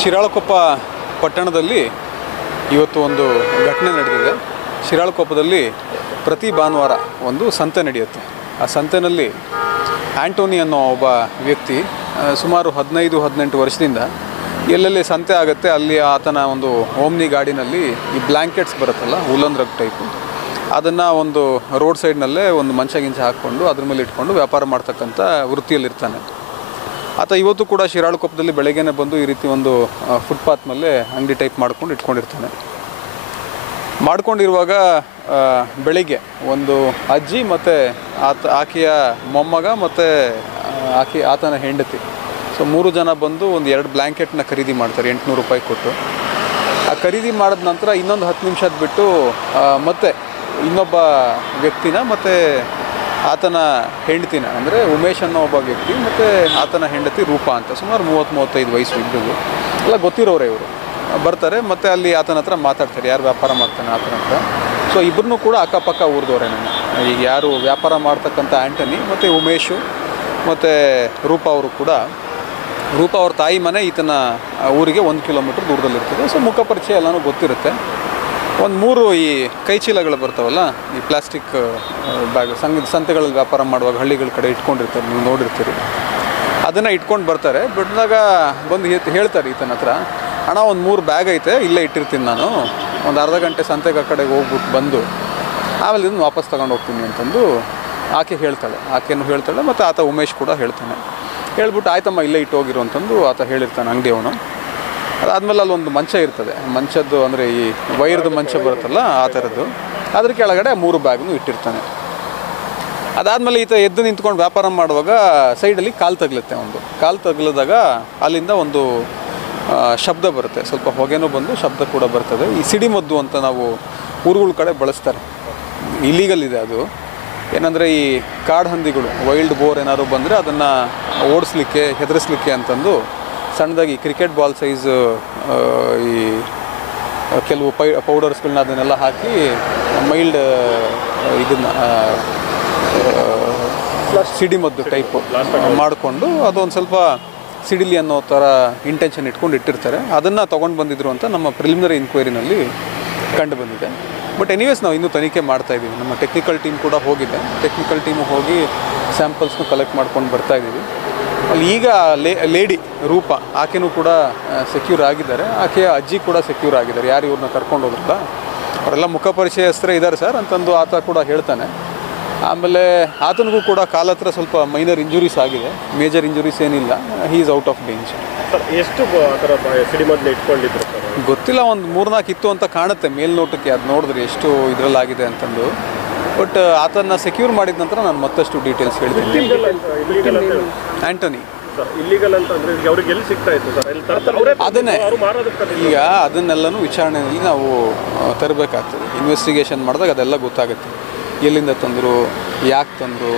ಶಿರಾಳಕೊಪ್ಪ ಪಟ್ಟಣದಲ್ಲಿ ಇವತ್ತು ಒಂದು ಘಟನೆ ನಡೆದಿದೆ. ಶಿರಾಳಕೊಪ್ಪದಲ್ಲಿ ಪ್ರತಿ ಭಾನುವಾರ ಒಂದು ಸಂತೆ ನಡೆಯುತ್ತೆ. ಆ ಸಂತೆಯಲ್ಲಿ ಆಂಟೋನಿ ಅನ್ನೋ ಒಬ್ಬ ವ್ಯಕ್ತಿ ಸುಮಾರು 15-18 ವರ್ಷದಿಂದ ಎಲ್ಲೆಲ್ಲಿ ಸಂತೆ ಆಗುತ್ತೆ ಅಲ್ಲಿ ಆತನ ಒಂದು ಓಮ್ನಿ ಗಾಡಿನಲ್ಲಿ ಈ ಬ್ಲ್ಯಾಂಕೆಟ್ಸ್ ಬರುತ್ತಲ್ಲ, ಉಲ್ಲನ್ ರಗ್ ಟೈಪು, ಅದನ್ನು ಒಂದು ರೋಡ್ ಸೈಡ್ನಲ್ಲೇ ಒಂದು ಮಂಚ ಹಾಕ್ಕೊಂಡು ಅದ್ರ ಮೇಲೆ ಇಟ್ಕೊಂಡು ವ್ಯಾಪಾರ ಮಾಡ್ತಕ್ಕಂಥ ವೃತ್ತಿಯಲ್ಲಿರ್ತಾನೆ. ಆತ ಇವತ್ತು ಕೂಡ ಶಿರಾಳಕೊಪ್ಪದಲ್ಲಿ ಬೆಳಗ್ಗೆನೇ ಬಂದು ಈ ರೀತಿ ಒಂದು ಫುಟ್ಪಾತ್ ಮೇಲೆ ಅಂಗಡಿ ಟೈಪ್ ಮಾಡ್ಕೊಂಡು ಇಟ್ಕೊಂಡಿರ್ತಾನೆ. ಮಾಡ್ಕೊಂಡಿರುವಾಗ ಬೆಳಿಗ್ಗೆ ಒಂದು ಅಜ್ಜಿ ಮತ್ತು ಆಕೆಯ ಮೊಮ್ಮಗ ಮತ್ತು ಆತನ ಹೆಂಡತಿ, ಸೊ 3 ಜನ ಬಂದು ಒಂದು 2 ಬ್ಲ್ಯಾಂಕೆಟ್ನ ಖರೀದಿ ಮಾಡ್ತಾರೆ 800 ರೂಪಾಯಿ ಕೊಟ್ಟು. ಆ ಖರೀದಿ ಮಾಡಿದ ನಂತರ ಇನ್ನೊಂದು 10 ನಿಮಿಷ ಬಿಟ್ಟು ಮತ್ತೆ ಇನ್ನೊಬ್ಬ ವ್ಯಕ್ತಿನ ಮತ್ತು ಆತನ ಹೆಂಡತಿನ, ಅಂದರೆ ಉಮೇಶ್ ಅನ್ನೋ ಒಬ್ಬ ವ್ಯಕ್ತಿ ಮತ್ತು ಆತನ ಹೆಂಡತಿ ರೂಪಾ ಅಂತ, ಸುಮಾರು 30-35 ವಯಸ್ಸು ಇಬ್ಬರು, ಎಲ್ಲ ಗೊತ್ತಿರೋರೆ ಇವರು ಬರ್ತಾರೆ. ಮತ್ತು ಅಲ್ಲಿ ಆತನ ಹತ್ರ ಮಾತಾಡ್ತಾರೆ, ಯಾರು ವ್ಯಾಪಾರ ಮಾಡ್ತಾನೆ ಆತನ ಹತ್ರ. ಸೊ ಇಬ್ಬರನ್ನೂ ಕೂಡ ಅಕ್ಕಪಕ್ಕ ಊರಿದವ್ರೆ. ನಾನು ಈಗ ಯಾರು ವ್ಯಾಪಾರ ಮಾಡ್ತಕ್ಕಂಥ ಆ್ಯಂಟನಿ ಮತ್ತು ಉಮೇಶು ಮತ್ತು ರೂಪಾ ಅವರು ಕೂಡ, ರೂಪಾ ಅವ್ರ ತಾಯಿ ಮನೆ ಈತನ ಊರಿಗೆ 1 ಕಿಲೋಮೀಟ್ರ್ ದೂರದಲ್ಲಿರ್ತದೆ. ಸೊ ಮುಖಪರಿಚಯ ಎಲ್ಲನೂ ಗೊತ್ತಿರುತ್ತೆ. ಒಂದು 3 ಈ ಕೈ ಚೀಲಗಳು ಬರ್ತಾವಲ್ಲ, ಈ ಪ್ಲಾಸ್ಟಿಕ್ ಬ್ಯಾಗ್, ಸಂತೆಗಳಲ್ಲಿ ವ್ಯಾಪಾರ ಮಾಡುವಾಗ ಹಳ್ಳಿಗಳ ಕಡೆ ಇಟ್ಕೊಂಡಿರ್ತಾರೆ, ನೀವು ನೋಡಿರ್ತೀರಿ. ಅದನ್ನು ಇಟ್ಕೊಂಡು ಬರ್ತಾರೆ. ಬಂದಾಗ ಬಂದು ಹೇಳ್ತಾರೆ ಈತನ ಹತ್ರ, ಅಣ್ಣ ಒಂದು 3 ಬ್ಯಾಗ್ ಐತೆ, ಇಲ್ಲೇ ಇಟ್ಟಿರ್ತೀನಿ ನಾನು, ಒಂದು ಅರ್ಧ ಗಂಟೆ ಸಂತೆಗೆ ಆ ಕಡೆಗೆ ಹೋಗ್ಬಿಟ್ಟು ಬಂದು ಆಮೇಲೆ ಇದನ್ನು ವಾಪಸ್ ತೊಗೊಂಡು ಹೋಗ್ತೀನಿ ಅಂತಂದು ಆಕೆ ಹೇಳ್ತಾಳೆ ಮತ್ತು ಆತ ಉಮೇಶ್ ಕೂಡ ಹೇಳ್ತಾನೆ. ಹೇಳ್ಬಿಟ್ಟು ಆಯ್ತಮ್ಮ ಇಲ್ಲೇ ಇಟ್ಟು ಹೋಗಿರು ಅಂತಂದು ಆತ ಹೇಳಿರ್ತಾನೆ ಅಂಗಡಿಯವನು. ಅದಾದಮೇಲೆ ಅಲ್ಲೊಂದು ಮಂಚ ಇರ್ತದೆ, ಮಂಚದ್ದು ಅಂದರೆ ಈ ವೈರ್ದು ಮಂಚ ಬರುತ್ತಲ್ಲ ಆ ಥರದ್ದು, ಅದ್ರ ಕೆಳಗಡೆ 3 ಬ್ಯಾಗ್ನು ಇಟ್ಟಿರ್ತಾನೆ. ಅದಾದಮೇಲೆ ಈತ ಎದ್ದು ನಿಂತ್ಕೊಂಡು ವ್ಯಾಪಾರ ಮಾಡುವಾಗ ಸೈಡಲ್ಲಿ ಕಾಲು ತಗಲಿದಾಗ ಅಲ್ಲಿಂದ ಒಂದು ಶಬ್ದ ಬರುತ್ತೆ, ಸ್ವಲ್ಪ ಹೊಗೆನೂ ಬಂದು ಶಬ್ದ ಕೂಡ ಬರ್ತದೆ. ಈ ಸಿಡಿಮದ್ದು ಅಂತ ನಾವು ಊರುಗಳ ಕಡೆ ಬಳಸ್ತಾರೆ, ಇಲೀಗಲ್ ಇದೆ ಅದು. ಏನಂದರೆ ಈ ಕಾಡು ಹಂದಿಗಳು, ವೈಲ್ಡ್ ಬೋರ್ ಏನಾದ್ರು ಬಂದರೆ ಅದನ್ನು ಓಡಿಸ್ಲಿಕ್ಕೆ, ಹೆದರಿಸ್ಲಿಕ್ಕೆ ಅಂತಂದು ಸಣ್ಣದಾಗಿ ಕ್ರಿಕೆಟ್ ಬಾಲ್ ಸೈಜ್ ಈ ಕೆಲವು ಪೌಡರ್ಸ್ಗಳನ್ನ ಅದನ್ನೆಲ್ಲ ಹಾಕಿ ಮೈಲ್ಡ್ ಇದನ್ನು ಸಿಡಿಮದ್ದು ಟೈಪು ಮಾಡಿಕೊಂಡು ಅದೊಂದು ಸ್ವಲ್ಪ ಸಿಡಿಲಿ ಅನ್ನೋ ಥರ ಇಂಟೆನ್ಷನ್ ಇಟ್ಟಿರ್ತಾರೆ. ಅದನ್ನು ತೊಗೊಂಡು ಬಂದಿದ್ರು ಅಂತ ನಮ್ಮ ಪ್ರಿಲಿಮಿನರಿ ಇನ್ಕ್ವೈರಿನಲ್ಲಿ ಕಂಡು ಬಂದಿದೆ. ಬಟ್ ಎನಿವೇಸ್ ನಾವು ಇನ್ನೂ ತನಿಖೆ ಮಾಡ್ತಾಯಿದ್ದೀವಿ. ನಮ್ಮ ಟೆಕ್ನಿಕಲ್ ಟೀಮ್ ಕೂಡ ಹೋಗಿದೆ. ಟೆಕ್ನಿಕಲ್ ಟೀಮು ಹೋಗಿ ಸ್ಯಾಂಪಲ್ಸ್ನು ಕಲೆಕ್ಟ್ ಮಾಡ್ಕೊಂಡು ಬರ್ತಾಯಿದ್ದೀವಿ. ಅಲ್ಲಿ ಈಗ ಲೇಡಿ ರೂಪಾ, ಆಕೆನೂ ಕೂಡ ಸೆಕ್ಯೂರ್ ಆಗಿದ್ದಾರೆ. ಆಕೆಯ ಅಜ್ಜಿ ಕೂಡ ಸೆಕ್ಯೂರ್ ಆಗಿದ್ದಾರೆ. ಯಾರು ಇವ್ರನ್ನ ಕರ್ಕೊಂಡು ಹೋದ್ರಲ್ಲ ಅವರೆಲ್ಲ ಮುಖಪರಿಚಯಸ್ಥರೇ ಇದ್ದಾರೆ ಸರ್ ಅಂತಂದು ಆತ ಕೂಡ ಹೇಳ್ತಾನೆ. ಆಮೇಲೆ ಆತನಿಗೂ ಕೂಡ ಕಾಲ ಹತ್ರ ಸ್ವಲ್ಪ ಮೈನರ್ ಇಂಜುರೀಸ್ ಆಗಿದೆ, ಮೇಜರ್ ಇಂಜುರೀಸ್ ಏನಿಲ್ಲ. He is out of danger. ಎಷ್ಟು ಸಿಡಿಮದ್ದು ಇಟ್ಕೊಂಡಿದ್ರು ಗೊತ್ತಿಲ್ಲ, ಒಂದು 3-4 ಇತ್ತು ಅಂತ ಕಾಣುತ್ತೆ ಮೇಲ್ನೋಟಕ್ಕೆ, ಅದು ನೋಡಿದ್ರೆ ಎಷ್ಟು ಇದರಲ್ಲಾಗಿದೆ ಅಂತಂದು. ಬಟ್ ಆತನ ಸೆಕ್ಯೂರ್ ಮಾಡಿದ ನಂತರ ನಾನು ಮತ್ತಷ್ಟು ಡೀಟೇಲ್ಸ್ ಹೇಳ್ತೀನಿ. ಆಂಟನಿ ಇಲ್ಲಿಗಲ್ ಅಂತಂದ್ರೆ ಅವ್ರಿಗೆ ಎಲ್ಲಿ ಸಿಗ್ತಾ ಇತ್ತು ಸರ್? ಅದನ್ನೇ ಈಗ ಅದನ್ನೆಲ್ಲನೂ ವಿಚಾರಣೆಯಲ್ಲಿ ನಾವು ತರಬೇಕಾಗ್ತದೆ. ಇನ್ವೆಸ್ಟಿಗೇಷನ್ ಮಾಡಿದಾಗ ಅದೆಲ್ಲ ಗೊತ್ತಾಗುತ್ತೆ, ಎಲ್ಲಿಂದ ತಂದರು, ಯಾಕೆ ತಂದರು.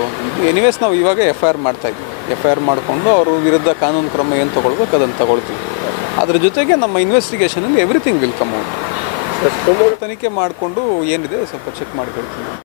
ಎನಿವೇಸ್ ನಾವು ಇವಾಗ FIR ಮಾಡ್ತಾಯಿದ್ವಿ. FIR ಮಾಡಿಕೊಂಡು ಅವ್ರ ವಿರುದ್ಧ ಕಾನೂನು ಕ್ರಮ ಏನು ತೊಗೊಳ್ಬೇಕು ಅದನ್ನು ತಗೊಳ್ತೀವಿ. ಅದ್ರ ಜೊತೆಗೆ ನಮ್ಮ ಇನ್ವೆಸ್ಟಿಗೇಷನಲ್ಲಿ ಎವ್ರಿಥಿಂಗ್ ವಿಲ್ ಕಮ್ ಔಟ್. ತನಿಖೆ ಮಾಡಿಕೊಂಡು ಏನಿದೆ ಸ್ವಲ್ಪ ಚೆಕ್ ಮಾಡಿ ಹೇಳ್ತೀನಿ.